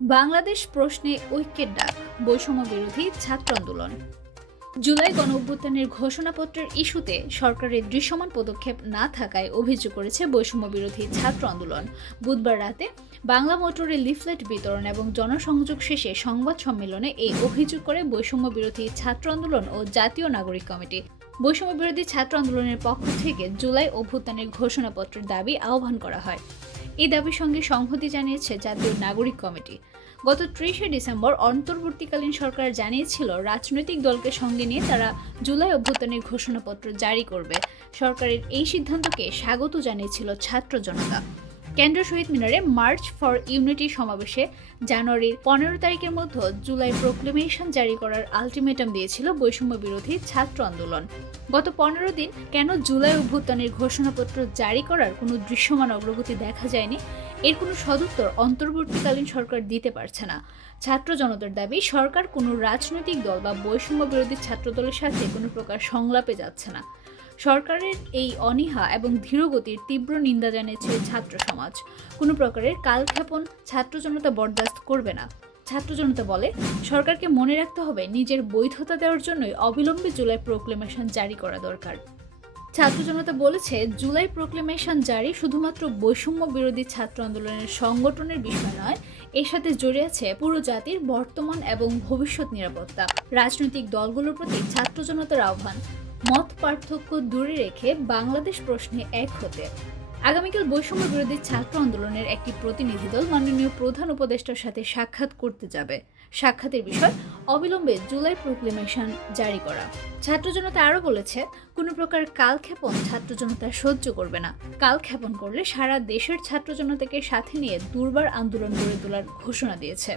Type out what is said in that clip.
বাংলাদেশ প্রশ্নে ঐক্যের ডাক, বৈষম্য বিরোধী ছাত্র আন্দোলন। জুলাই গণঅভ্যুত্থানের ঘোষণাপত্রের ইস্যুতে সরকারের দৃশ্যমান পদক্ষেপ না থাকায় অভিযোগ করেছে বৈষম্য বিরোধী ছাত্র আন্দোলন। বুধবার রাতে বাংলা মোটরে লিফলেট বিতরণ এবং জনসংযোগ শেষে সংবাদ সম্মেলনে এই অভিযোগ করে বৈষম্য বিরোধী ছাত্র আন্দোলন ও জাতীয় নাগরিক কমিটি। বৈষম্য বিরোধী ছাত্র আন্দোলনের পক্ষ থেকে জুলাই অভ্যুত্থানের ঘোষণাপত্রের দাবি আহ্বান করা হয়। এই দাবির সঙ্গে সংহতি জানিয়েছে জাতীয় নাগরিক কমিটি। গত ৩০শে ডিসেম্বর অন্তর্বর্তীকালীন সরকার জানিয়েছিল রাজনৈতিক দলকে সঙ্গে নিয়ে তারা জুলাই অভ্যুত্থানের ঘোষণাপত্র জারি করবে। সরকারের এই সিদ্ধান্তকে স্বাগত জানিয়েছিল ছাত্র জনতা। কেন্দ্রীয় শহীদ মিনারে মার্চ ফর ইউনিটি সমাবেশে জানুয়ারির ১৫ তারিখের মধ্যে জুলাই প্রোক্লেমেশন জারি করার আলটিমেটাম দিয়েছিল বৈষম্য বিরোধী ছাত্র আন্দোলন। গত ১৫ দিন কেন জুলাই অভ্যুত্থানের ঘোষণাপত্র জারি করার কোনো দৃশ্যমান অগ্রগতি দেখা যায়নি, এর কোনো সদুত্তর অন্তর্বর্তীকালীন সরকার দিতে পারছে না। ছাত্র জনতার দাবি, সরকার কোনো রাজনৈতিক দল বা বৈষম্য বিরোধী ছাত্রদলের সাথে কোনো প্রকার সংলাপে যাচ্ছে না। সরকারের এই অনীহা এবং ধীরগতির তীব্র নিন্দা জানিয়েছে ছাত্র সমাজ। কোনো প্রকারের কালক্ষেপণ ছাত্র জনতা বরদাস্ত করবে না। ছাত্র জনতা বলে, সরকারকে মনে রাখতে হবে নিজের বৈধতা দেওয়ার জন্যই অবিলম্বে জুলাই প্রোক্লেমেশন জারি করা দরকার। ছাত্র জনতা বলেছে, জুলাই প্রোক্লেমেশন জারি শুধুমাত্র বৈষম্য বিরোধী ছাত্র আন্দোলনের সংগঠনের বিষয় নয়, এর সাথে জড়িয়ে আছে পুরো জাতির বর্তমান এবং ভবিষ্যৎ নিরাপত্তা। রাজনৈতিক দলগুলোর প্রতি ছাত্র জনতার আহ্বান, মত পার্থক্য দূরে রেখে বাংলাদেশ প্রশ্নে এক হতে। আগামীকাল বৈষম্য বিরোধী ছাত্র আন্দোলনের একটি প্রতিনিধি দল মাননীয় প্রধান উপদেষ্টার সাথে সাক্ষাৎ করতে যাবে। সাক্ষাতের বিষয় অবিলম্বে জুলাই প্রোক্লেমেশন জারি করা। ছাত্র জনতা আরও বলেছে, কোনো প্রকার কালক্ষেপণ ছাত্র জনতা সহ্য করবে না। কালক্ষেপণ করলে সারা দেশের ছাত্র জনতাকে সাথে নিয়ে দুর্বার আন্দোলন গড়ে তোলার ঘোষণা দিয়েছে।